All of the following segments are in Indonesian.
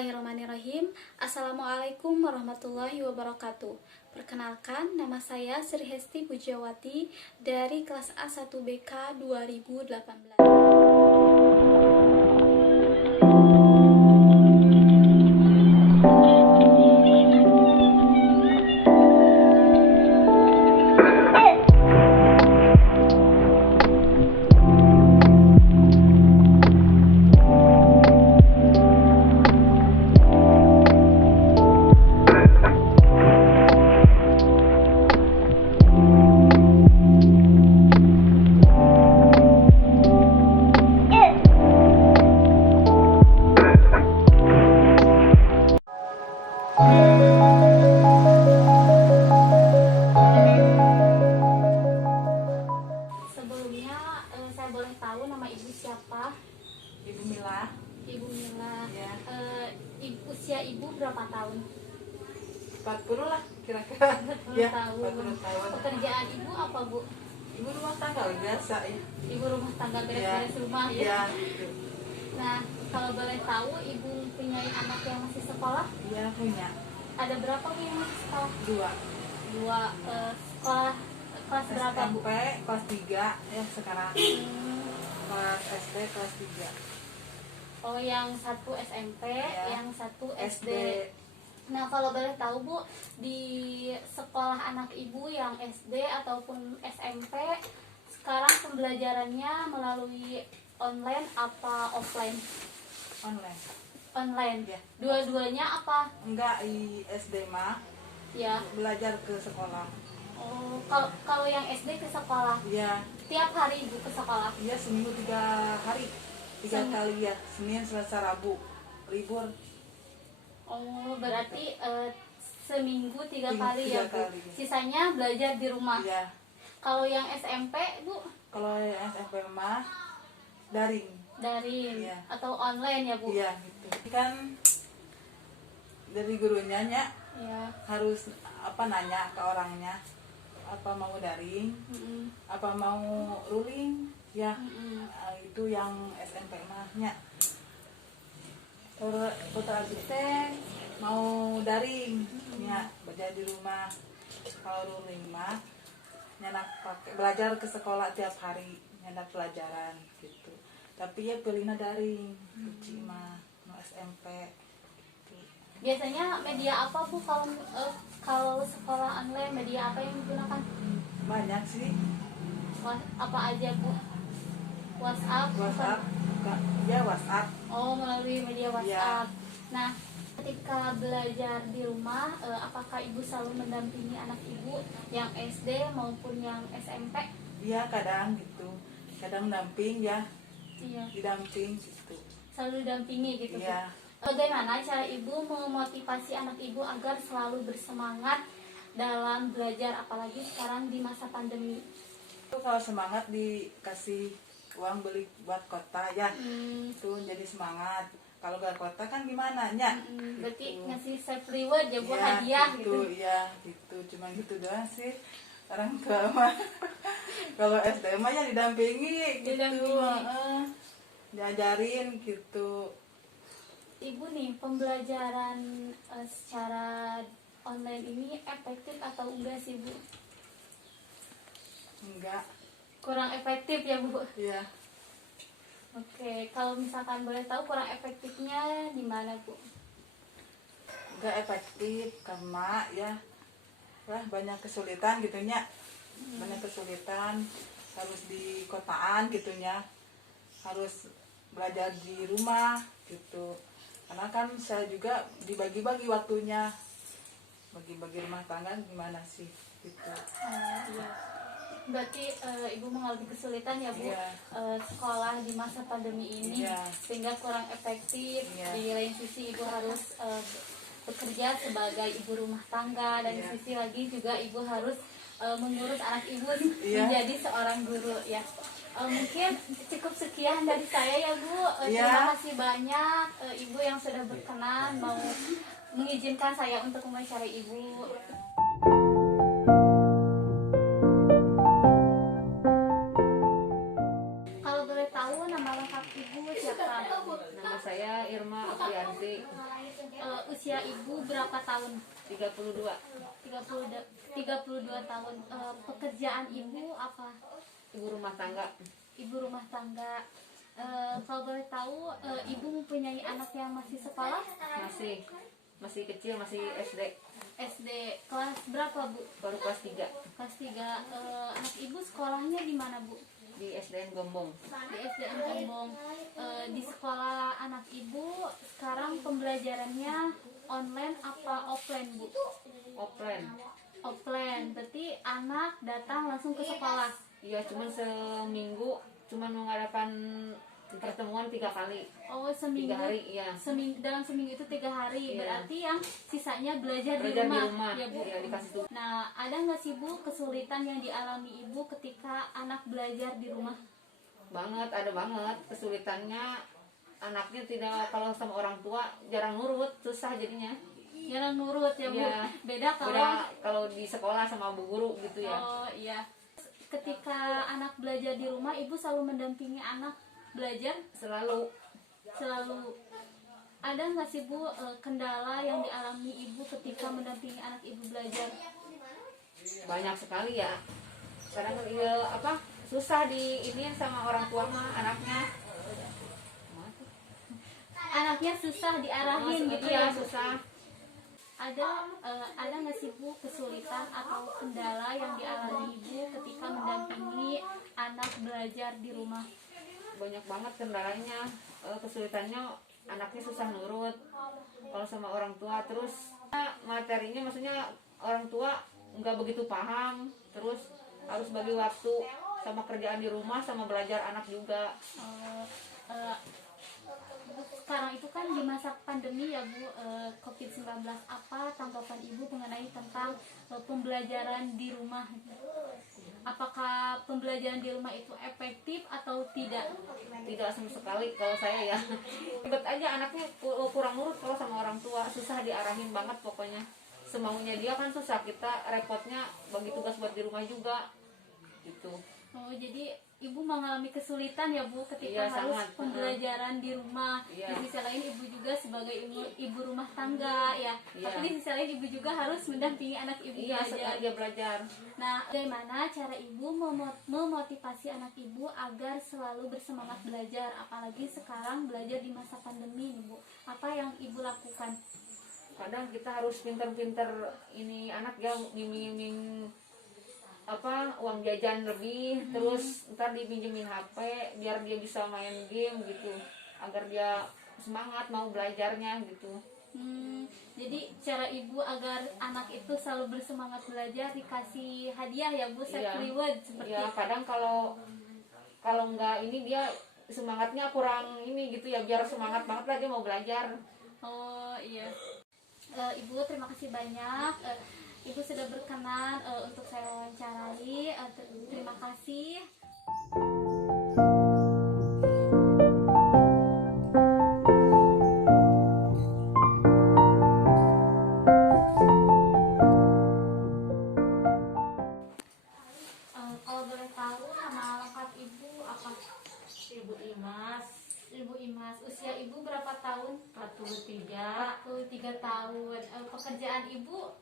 Bismillahirrahmanirrahim. Assalamualaikum warahmatullahi wabarakatuh. Perkenalkan, nama saya Sri Hesti Pujawati dari kelas A1 BK 2018. Sebelumnya saya boleh tahu nama ibu siapa? Ibu Mila. Ibu Mila. Ya. Usia ibu berapa tahun? 40 lah kira-kira. 40 Ya, tahun. 40 tahun. Pekerjaan ibu apa, Bu? Ibu rumah tangga biasa ya. Ibu rumah tangga, beres-beres rumah ya. Iya, gitu. Nah, kalau boleh tahu ibu punya anak yang masih sekolah? Iya, punya. Ada berapa Bu yang masih sekolah? 2. Dua. Sekolah kelas berapa, Bu? SMP kelas 3 ya sekarang. Kelas SD kelas 3. Oh, yang satu SMP, Ya. yang satu SD. SD. Nah, kalau boleh tahu Bu, di sekolah anak ibu yang SD ataupun SMP, sekarang pembelajarannya melalui online apa offline? Online. Online. Ya. Dua-duanya apa? Enggak, di SD mah Ya. belajar ke sekolah. Oh, kalau yang SD ke sekolah, Iya. tiap hari Ibu ke sekolah. Iya, seminggu 3 hari. 3 Sem- kali ya. Senin, Selasa, Rabu. Libur. Oh, berarti seminggu 3 Tiga kali ya, Bu. kali. Sisanya belajar di rumah. Iya. Kalau yang SMP, Bu, Kalau yang SMP mah daring. daring Iya. atau online ya, Bu? Iya gitu. Kan dari gurunya nya Iya. harus nanya ke orangnya apa mau daring, Mm-mm. apa mau ruling ya. Mm-mm. Itu yang SMP mah nya. Putra teh mau daring ya, belajar di rumah. Kalau ruling mah nyanak pakai belajar ke sekolah tiap hari, nyanak pelajaran gitu. Tapi ya pilihnya daring, kecil mah mau SMP. Biasanya media apa, Bu, kalau sekolah online, media apa yang digunakan? Banyak sih. Apa aja, Bu? WhatsApp? WhatsApp, ya WhatsApp. Oh, melalui media WhatsApp. Nah, ketika belajar di rumah, apakah Ibu selalu mendampingi anak Ibu yang SD maupun yang SMP? Iya kadang gitu, kadang damping ya, Iya, didamping gitu. selalu dampingi gitu, Bu. Iya. Bagaimana cara Ibu memotivasi anak Ibu agar selalu bersemangat dalam belajar, apalagi sekarang di masa pandemi? Itu kalau semangat dikasih uang beli buat kota ya, itu jadi semangat. Kalau gak kota kan gimana nya? Berarti Gitu. ngasih self reward ya, Bu, Iya, hadiah gitu. Iya gitu, cuma gitu doang sih. Orang tua mah kalau SD mah ya didampingi gitu, Didampingi. diajarin gitu. Ibu nih, pembelajaran secara online ini efektif atau enggak sih, Bu? Enggak, Kurang efektif ya, Bu? ya Oke, kalau misalkan boleh tahu kurang efektifnya di mana, Bu? enggak efektif karena ya banyak kesulitan gitunya. Banyak kesulitan, harus di kotaan gitunya, harus belajar di rumah gitu. Karena kan saya juga dibagi-bagi waktunya, bagi-bagi rumah tangga gimana sih gitu. Iya. Berarti Ibu mengalami kesulitan ya, Bu, Iya. sekolah di masa pandemi ini, Iya. sehingga kurang efektif. Iya. Di lain sisi Ibu harus bekerja sebagai ibu rumah tangga, dan di Iya. sisi lagi juga Ibu harus mengurus anak Ibu Iya. menjadi seorang guru ya. Mungkin cukup sekian dari saya ya, Bu. Iya. Terima kasih banyak Ibu yang sudah berkenan mau mengizinkan saya untuk mewawancarai Ibu. Kalau boleh tahu nama lengkap Ibu siapa? Nama saya Irma Aprianti. 32 tahun. Pekerjaan ibu apa? Ibu rumah tangga. Ibu rumah tangga. Kalau boleh tahu, ibu mempunyai anak yang masih sekolah? Masih kecil, masih SD. SD kelas berapa, Bu? Baru kelas 3 Kelas 3. Anak ibu sekolahnya di mana, Bu? di SDN Gombong. Di SDN Gombong. Di sekolah anak ibu sekarang pembelajarannya online apa offline, Bu? Offline. Offline, berarti anak datang langsung ke sekolah. Iya, cuman seminggu cuman mengadakan pertemuan 3 kali. Oh, seminggu. 3 hari, iya. Dalam seminggu itu 3 hari. Iya. Berarti yang sisanya belajar di Belajar rumah. Ya, Bu. Iya, dikasih tugas. Nah, ada nggak sih, Bu, kesulitan yang dialami ibu ketika anak belajar di rumah? Ada banget kesulitannya. Anaknya tidak, kalau sama orang tua jarang nurut, susah jadinya. Jarang nurut ya, Bu. Iya. Beda Kalau di sekolah sama bu guru gitu ya. Oh, iya. Ketika anak belajar di rumah, ibu selalu mendampingi anak belajar? Selalu. Ada nggak sih, Bu, kendala yang dialami ibu ketika mendampingi anak ibu belajar? Banyak sekali ya. Kadang susah di ini sama orang tua mah anaknya. Anaknya susah diarahin gitu Iya, ya, Bu? susah. Ada nggak sih, Bu, kesulitan atau kendala yang dialami ibu ketika mendampingi anak belajar di rumah? Banyak banget kendalanya. Kesulitannya anaknya susah nurut kalau sama orang tua. Terus materinya maksudnya orang tua nggak begitu paham. Terus harus bagi waktu sama kerjaan di rumah sama belajar anak juga. Sekarang itu kan di masa pandemi ya, Bu, COVID-19, apa tanggapan ibu mengenai tentang pembelajaran di rumah? Apakah pembelajaran di rumah itu efektif atau tidak? Tidak sama sekali kalau saya ya. Ribet aja, anaknya kurang nurut kalau sama orang tua, susah diarahin banget pokoknya. Semaunya dia kan susah, kita repotnya bagi tugas buat di rumah juga gitu. Oh, jadi ibu mengalami kesulitan ya, Bu, ketika Iya, harus sangat. pembelajaran di rumah. Iya. Di sisi lain ibu juga sebagai ibu rumah tangga ya. Iya. Tapi di sisi lain ibu juga harus mendampingi anak ibu Iya, belajar. sengaja belajar. Nah, bagaimana cara ibu memotivasi anak ibu agar selalu bersemangat belajar, apalagi sekarang belajar di masa pandemi nih, Bu? Apa yang ibu lakukan? Kadang kita harus pinter-pinter ini anak ya, ngiming-ngiming uang jajan lebih, terus ntar dipinjemin HP biar dia bisa main game gitu, agar dia semangat mau belajarnya gitu. Jadi cara ibu agar anak itu selalu bersemangat belajar, dikasih hadiah ya, Bu, set Iya. reward seperti Ya kadang kalau nggak ini dia semangatnya kurang ini gitu ya, biar semangat banget lah dia mau belajar. Oh iya. Ibu terima kasih banyak. Ibu sudah berkenan untuk saya wawancarai. Terima kasih. Kalau boleh tahu nama lengkap ibu apa? Ibu Imas, Ibu Imas. Usia ibu berapa tahun? 43. 43 tahun. Pekerjaan ibu?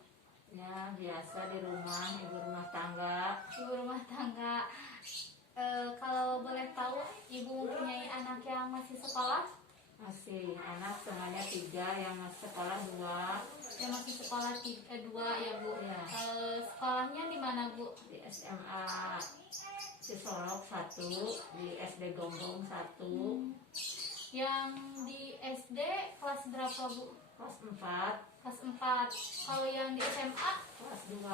Ya biasa di rumah, ibu rumah tangga. Ibu rumah tangga. Kalau boleh tahu, ibu mempunyai anak yang masih sekolah? Masih anak semuanya 3, yang masih sekolah 2. Yang masih sekolah 2 ya, Bu? Ya. Sekolahnya di mana, Bu? Di SMA Cisolok 1, di SD Gombong 1, Yang di SD kelas berapa, Bu? kelas 4, Kelas 4. Kalau yang di SMA kelas 2.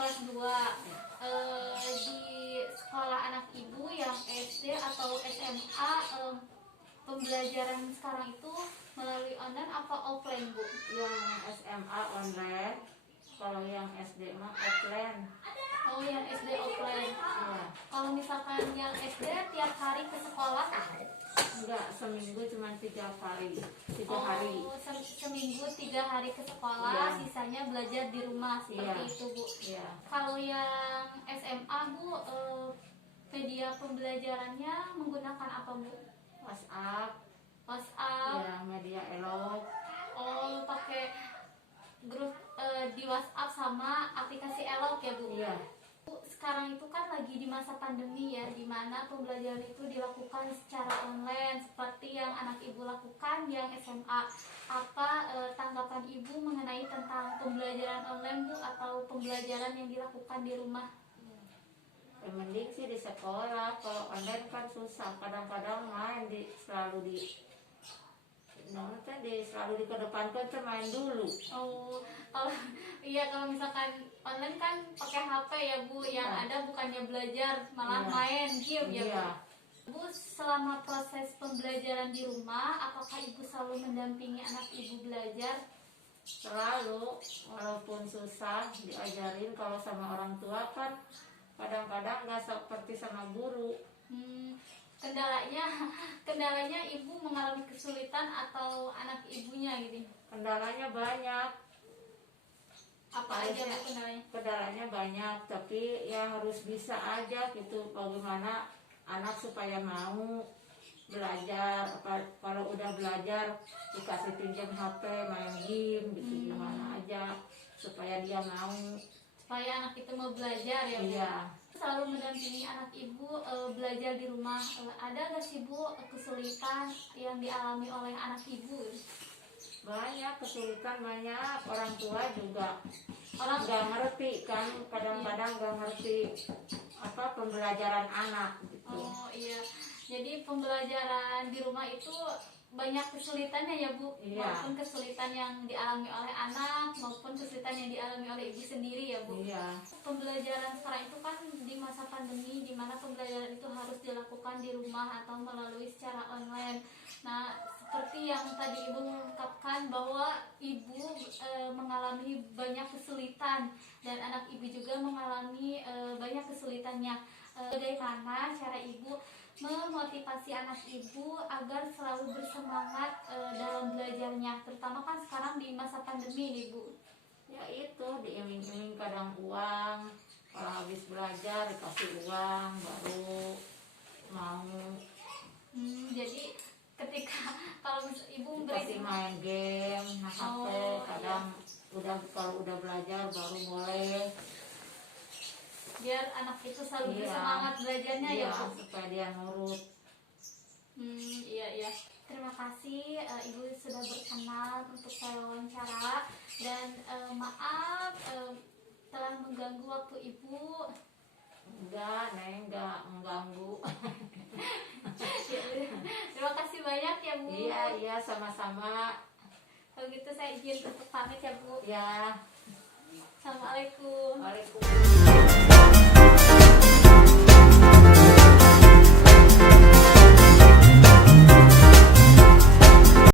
kelas 2. Di sekolah anak ibu yang SD atau SMA, pembelajaran sekarang itu melalui online apa offline, Bu? Yang SMA online, kalau yang SD mah offline. Oh, yang SD offline. Ya. Kalau misalkan yang SD tiap hari ke sekolah? Enggak, seminggu cuma 3 kali. 3 hari. Oh, seminggu 3 hari ke sekolah, Iya. sisanya belajar di rumah seperti Iya. itu, Bu. Ya. Kalau yang SMA, Bu, media pembelajarannya menggunakan apa, Bu? WhatsApp, WhatsApp. ya media elok. Oh, pakai grup di WhatsApp sama aplikasi Elok ya Bu. Iya. Bu, sekarang itu kan lagi di masa pandemi ya, di mana pembelajaran itu dilakukan secara online seperti yang anak ibu lakukan yang SMA. Apa tanggapan ibu mengenai tentang pembelajaran online Bu atau pembelajaran yang dilakukan di rumah? Ya, mending sih di sekolah. Kalau online kan susah, kadang-kadang main selalu dikedepankan tuh main dulu. Oh, kalau iya, kalau misalkan online kan pakai HP ya Bu, yang ada bukannya belajar malah Iya. main game ya Bu. Iya. Bu, selama proses pembelajaran di rumah, apakah ibu selalu mendampingi anak ibu belajar? Selalu, walaupun susah diajarin. Kalau sama orang tua kan kadang-kadang nggak seperti sama guru. Kendalanya ibu mengalami kesulitan atau anak ibunya gitu? Kendalanya banyak. Apa aja Bu kendalanya? Kendalanya banyak, tapi ya harus bisa aja gitu. Bagaimana anak supaya mau belajar. Kalau udah belajar dikasih pinjam HP, main game gitu, gimana aja supaya dia mau. Supaya anak itu mau belajar ya Bu? Iya. Selalu mendampingi anak ibu belajar di rumah. Ada nggak sih Bu kesulitan yang dialami oleh anak ibu? Banyak kesulitan, banyak. Orang tua juga Orang nggak ngerti kan, kadang-kadang nggak ngerti apa pembelajaran anak gitu. Oh iya, jadi pembelajaran di rumah itu banyak kesulitannya ya Bu, Iya. maupun kesulitan yang dialami oleh anak maupun kesulitan yang dialami oleh ibu sendiri ya Bu. Iya. Pembelajaran sekarang itu kan di masa pandemi, di mana pembelajaran itu harus dilakukan di rumah atau melalui secara online. Nah, seperti yang tadi ibu mengungkapkan bahwa ibu mengalami banyak kesulitan dan anak ibu juga mengalami banyak kesulitannya. Bagaimana cara ibu memotivasi anak ibu agar selalu bersemangat dalam belajarnya, terutama kan sekarang di masa pandemi nih Bu? Ya itu diiming-iming kadang uang, kalau habis belajar dikasih uang baru mau. Jadi ketika kalau ibu memberi Dikasih main game, HP, kadang kalau udah belajar baru boleh. biar anak itu selalu Iya. bersemangat belajarnya ya Iya, Bu? supaya dia nurut. Iya. Terima kasih Ibu sudah berkenan untuk saya wawancara, dan maaf telah mengganggu waktu Ibu. Enggak, Neng, enggak mengganggu. Ya, terima kasih banyak ya Bu. Iya, sama-sama. Kalau gitu saya izin untuk pamit ya Bu. Ya. Assalamualaikum. Waalaikumsalam.